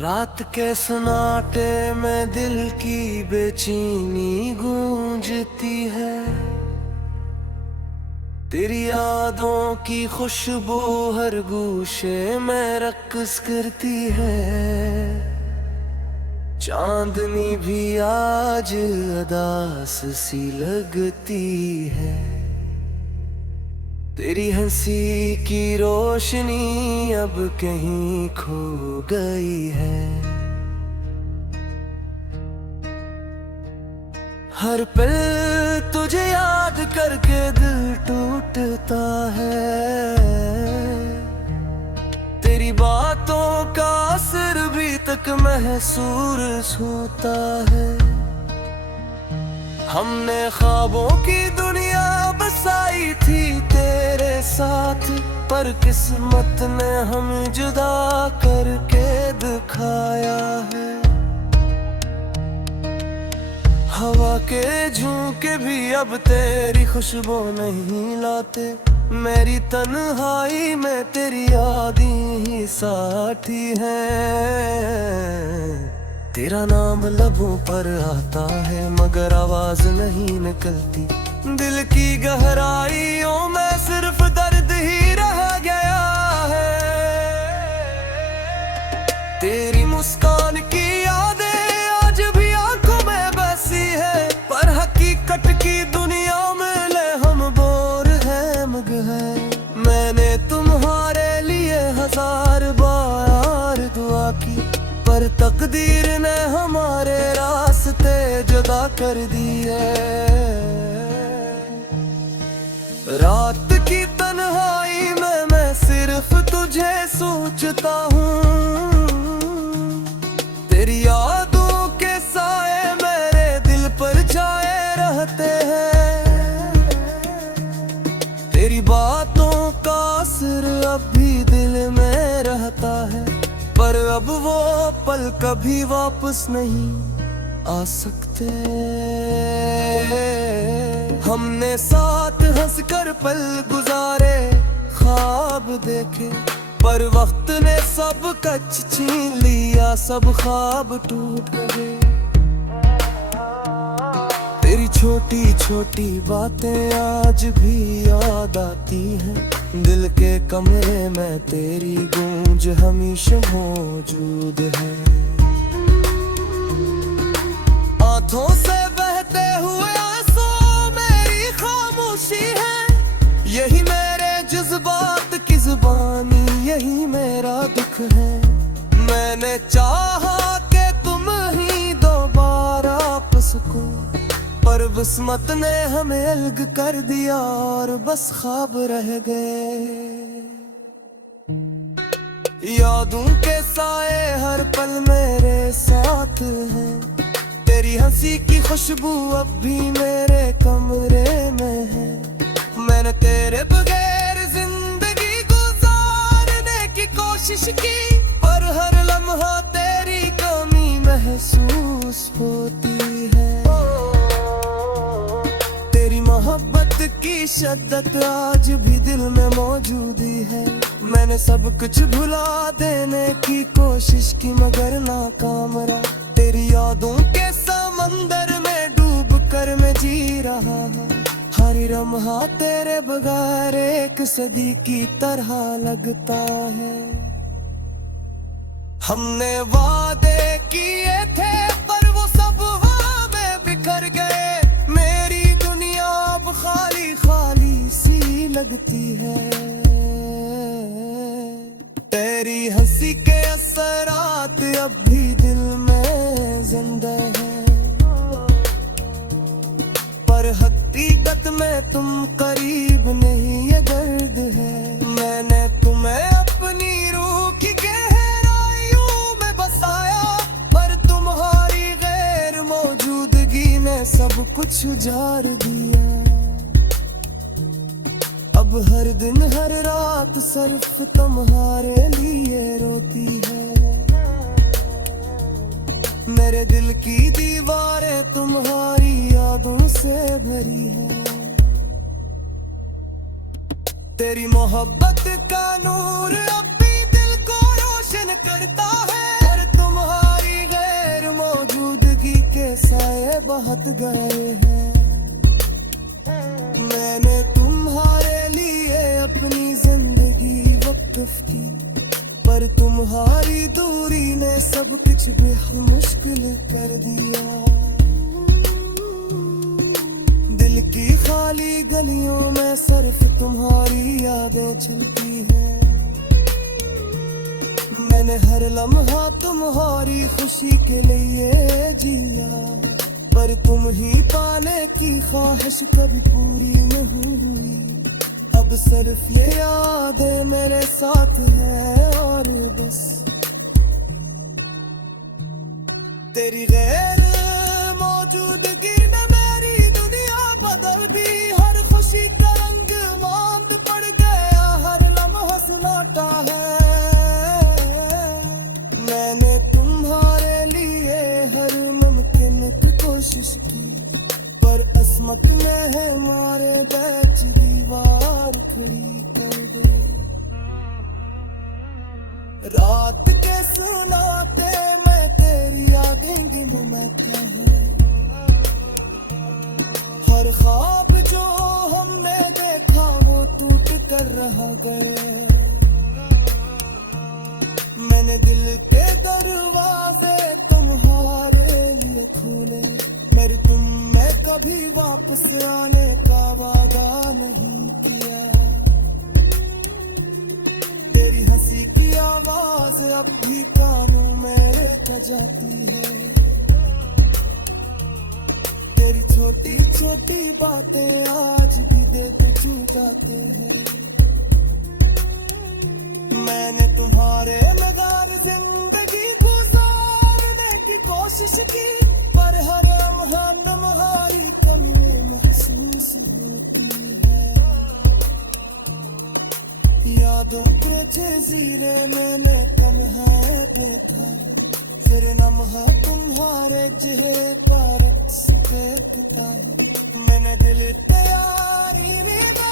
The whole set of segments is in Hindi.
रात के सन्नाटे में दिल की बेचैनी गूंजती है। तेरी यादों की खुशबू हर गूशे में रक्स करती है। चांदनी भी आज अदास सी लगती है। तेरी हंसी की रोशनी अब कहीं खो गई है। हर पल तुझे याद करके दिल टूटता है। तेरी बातों का असर भी तक महसूस होता है। हमने ख्वाबों की दुनिया बसाई थी तेरे साथ, पर किस्मत ने हमें जुदा करके दिखाया है। हवा के झोंके भी अब तेरी खुशबू नहीं लाते। मेरी तन्हाई में तेरी यादें ही साथी हैं। तेरा नाम लबों पर आता है मगर आवाज नहीं निकलती। दिल की गहराइयों में सिर्फ दर्द ही रह गया है। तेरी मुस्कान की यादें आज भी आंखों में बसी है, पर हकीकत की दुनिया में ले हम बोर है मग है। मैंने तुम्हारे लिए हजार बार दुआ की, पर तकदीर ने हमारे रास्ते जुदा कर दिए। रात की तन्हाई में मैं सिर्फ तुझे सोचता हूँ। तेरी यादों के साए मेरे दिल पर छाए रहते हैं। तेरी बातों का असर अब भी दिल में रहता है, पर अब वो पल कभी वापस नहीं आ सकते। हमने साथ हंसकर पल गुजारे, ख्वाब देखे, पर वक्त ने सब कच छीन लिया, सब ख्वाब टूट गए। तेरी छोटी छोटी बातें आज भी याद आती हैं। दिल के कमरे में तेरी गूंज हमेशा मौजूद है। आंखों से बहते हुए आंसू मेरी खामोशी है। यही मेरे जज्बात की जुबानी, यही मेरा दुख है। मैंने चाहा कि तुम ही दोबारा आपस को, पर किस्मत ने हमें अलग कर दिया और बस ख्वाब रह गए। यादों के साए हर पल मेरे साथ हैं। तेरी हंसी की खुशबू अब भी मेरे कमरे में है। मैंने तेरे बगैर जिंदगी गुजारने की कोशिश की, पर हर लम्हा तेरी कमी महसूस होती है। तेरी मोहब्बत की शिद्दत आज भी दिल में मौजूद है। मैंने सब कुछ भुला देने की कोशिश की मगर नाकाम रहा। तेरी यादों के समंदर में डूब कर मैं जी रहा हूँ। हर लम्हा तेरे बगैर एक सदी की तरह लगता है। हमने वादे किए थे पर वो सब हवा में बिखर गए। मेरी दुनिया अब खाली खाली सी लगती है। तेरी हंसी के असरात अब भी दिल में जिंदा है, पर हकीकत में तुम करीब नहीं, ये दर्द है। मैंने तुम्हें अपनी रूह की गहराइयों में बसाया, पर तुम्हारी गैर मौजूदगी ने सब कुछ उजाड़ दिया। अब हर दिन हर रात सिर्फ तुम्हारे लिए रोती है। मेरे दिल की दीवारें तुम्हारी यादों से भरी है। तेरी मोहब्बत का नूर अब भी दिल को रोशन करता है, और तुम बहत गए हैं। मैंने तुम्हारे लिए अपनी जिंदगी वक्फ की, पर तुम्हारी दूरी ने सब कुछ बेहद मुश्किल कर दिया। दिल की खाली गलियों में सिर्फ तुम्हारी यादें चलती है। मैंने हर लम्हा तुम्हारी खुशी के लिए जिया, पर तुम ही पाने की ख्वाहिश कभी पूरी नहीं हुई। अब सिर्फ ये यादें मेरे साथ है और बस। तेरी गैर मौजूदगी ने मेरी दुनिया बदल दी। हर खुशी का रंग मांद पड़ गया, हर लम्हा सुनाता है। मैंने तुम्हारे लिए हर मुमकिन की कोशिश की, पर असमत ने है हमारे बीच दीवार खड़ी कर दे। रात के सुनाते मैं तेरी यादें गिनूं मैं क्या है। हर ख्वाब जो हमने देखा वो टूट कर रह गए। मैंने दिल के दरवाजे तुम्हारे लिए खोले, मेरे तुम मैं कभी वापस आने का वादा नहीं किया। तेरी हंसी की आवाज अब भी कानों मेरे बजाती है। तेरी छोटी छोटी बातें आज भी दिल को छूटाते हैं। मैंने तुम्हारे मगर जिंदगी गुजारने की कोशिश की, पर हर लम्हा तुम्हारी कमी महसूस होती है। यादों के जजीरे मैंने तन्हा देखा है, फिर लम्हा तुम्हारे चेहरे का रक्स देखता है। मैंने दिल तैयारी नहीं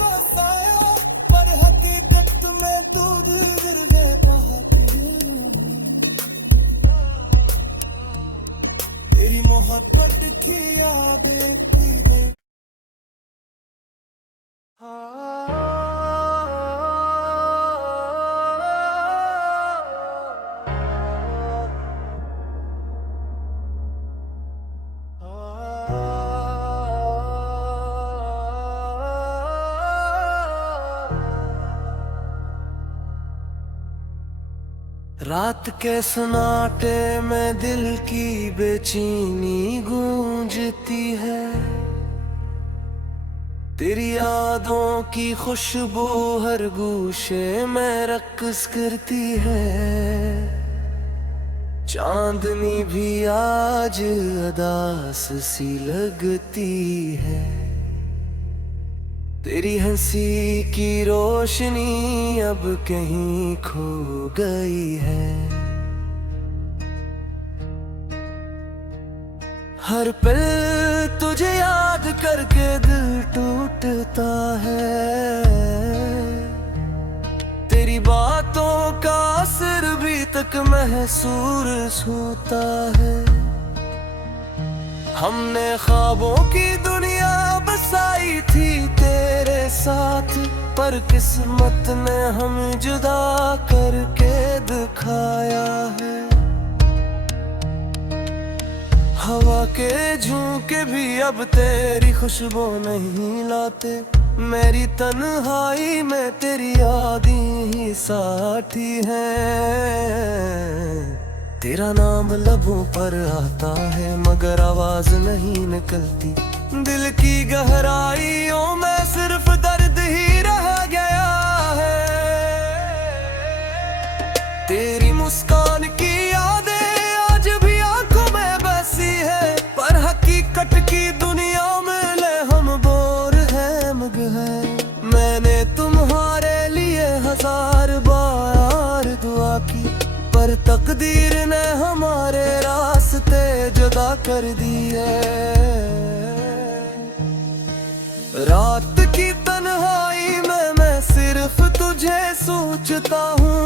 बसाया, पर हकीकत में तू दिल दे पाती। तेरी मोहब्बत की यादें थी दे। रात के सन्नाटे में दिल की बेचैनी गूंजती है। तेरी यादों की खुशबू हर गूशे में रक्स करती है। चांदनी भी आज अदास सी लगती है। तेरी हंसी की रोशनी अब कहीं खो गई है। हर पल तुझे याद करके दिल टूटता है। तेरी बातों का असर भी तक महसूस होता है। हमने ख्वाबों की दुनिया बसाई थी तेरे साथ, पर किस्मत ने हमें जुदा करके दिखाया है। हवा के झोंके भी अब तेरी खुशबू नहीं लाते। मेरी तन्हाई में तेरी यादें ही साथी हैं। तेरा नाम लबों पर आता है मगर आवाज नहीं निकलती। दिल की गहराइयों में सिर्फ दर्द ही रह गया है। तेरी मुस्कान की यादें आज भी आंखों में बसी है, पर हकीकत की दुनिया में ले हम बोर है मग है। मैंने तुम्हारे लिए हजार बार दुआ की, पर तकदीर ने हमारे रास्ते जुदा कर दिए। रात की तन्हाई में मैं सिर्फ तुझे सोचता हूँ।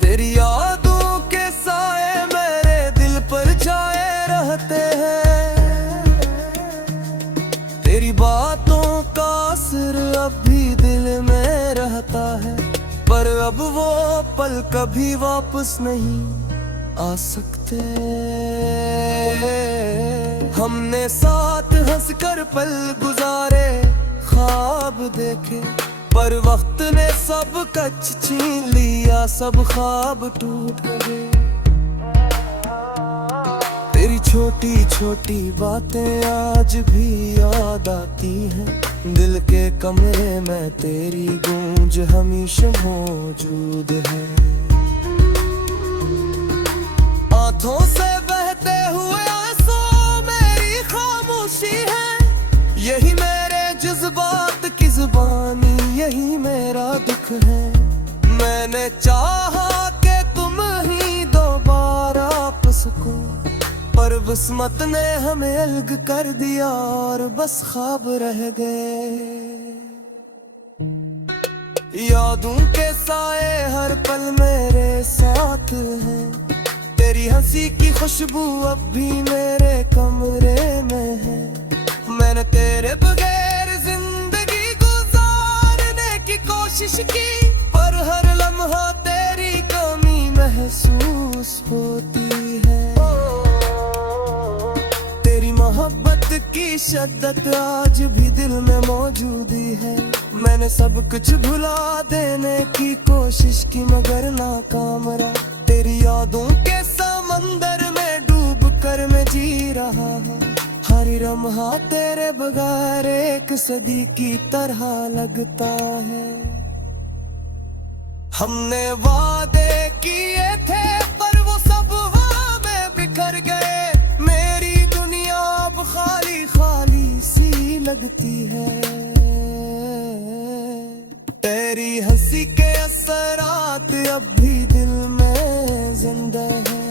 तेरी यादों के साए मेरे दिल अब वो पल कभी वापस नहीं आ सकते। हमने साथ हंसकर पल गुजारे, ख्वाब देखे, पर वक्त ने सब कच छीन लिया, सब ख्वाब टूट गए। तेरी छोटी छोटी बातें आज भी याद आती हैं, दिल के कमरे में तेरी गूंज हमेशा मौजूद है। आंखों से बहते हुए आंसू मेरी खामोशी है, यही मेरे जज्बात की जुबानी, यही मेरा दुख है। मैंने चाहा कि तुम ही दोबारा आप सको, पर किस्मत ने हमें अलग कर दिया और बस ख्वाब रह गए। यादों के साए हर पल मेरे साथ हैं, तेरी हंसी की खुशबू अब भी मेरे कमरे में है। मैंने तेरे बगैर जिंदगी गुजारने की कोशिश की, पर हर लम्हा तेरी कमी महसूस होती है। तेरी मोहब्बत की शिद्दत आज भी दिल में मौजूदी है। मैंने सब कुछ भुला देने की कोशिश की मगर नाकाम रहा। तेरी यादों के समंदर में डूब कर मैं जी रहा हूँ, हर लम्हा तेरे बगैर एक सदी की तरह लगता है। हमने वादे किए थे पर वो सब हवा में बिखर गए, मेरी दुनिया अब खाली खाली सी लगती है। तेरी हंसी के असरात अब भी दिल में जिंदा है,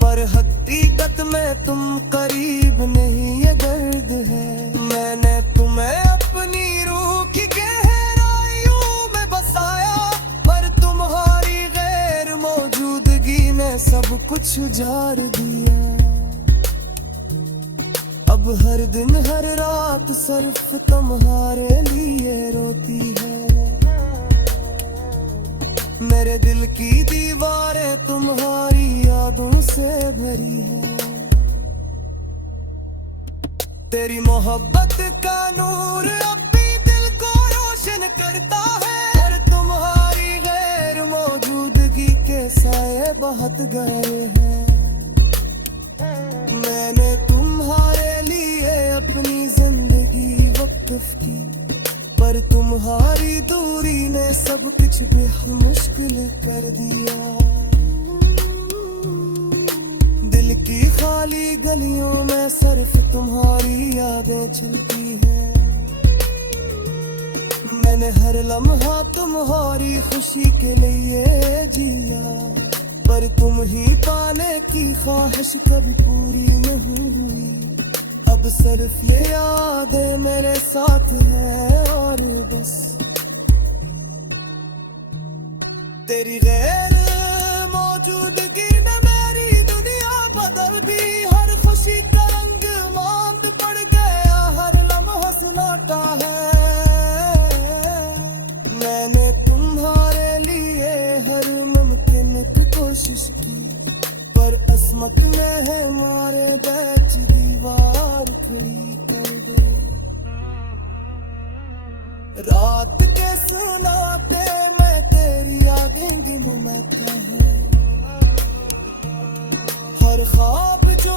पर हकीकत में तुम करीब नहीं, ये दर्द है। मैंने तुम्हें अपनी रूह की गहराइयों में बसाया, पर तुम्हारी गैर मौजूदगी ने सब कुछ उजाड़ दिया। अब हर दिन हर रात सिर्फ तुम्हारे लिए रोती है। मेरे दिल की दीवारें तुम्हारी यादों से भरी है। तेरी मोहब्बत का नूर अब भी दिल को रोशन करता है, और तुम्हारी गैर मौजूदगी के साए बहुत गए हैं। मैंने तुम्हारे लिए अपनी जिंदगी वक्फ की, पर तुम्हारी दूरी ने सब कुछ बेहद मुश्किल कर दिया। दिल की खाली गलियों में सिर्फ तुम्हारी यादें चलती है। मैंने हर लम्हा तुम्हारी खुशी के लिए जिया, पर तुम ही पाने की ख्वाहिश कभी पूरी नहीं हुई। अब सिर्फ ये यादें मेरे साथ है और बस। तेरी गैर मौजूदगी ने मेरी दुनिया बदल दी, हर खुशी का रंग मांद पड़ गया, हर लम्हा सन्नाटा है। मैंने तुम्हारे लिए हर मुमकिन की कोशिश की, पर किस्मत ने है हमारे बीच दीवार खड़ी कर दे। रात के सुनाते मैं तेरी यादें गिनता है, हर ख्वाब जो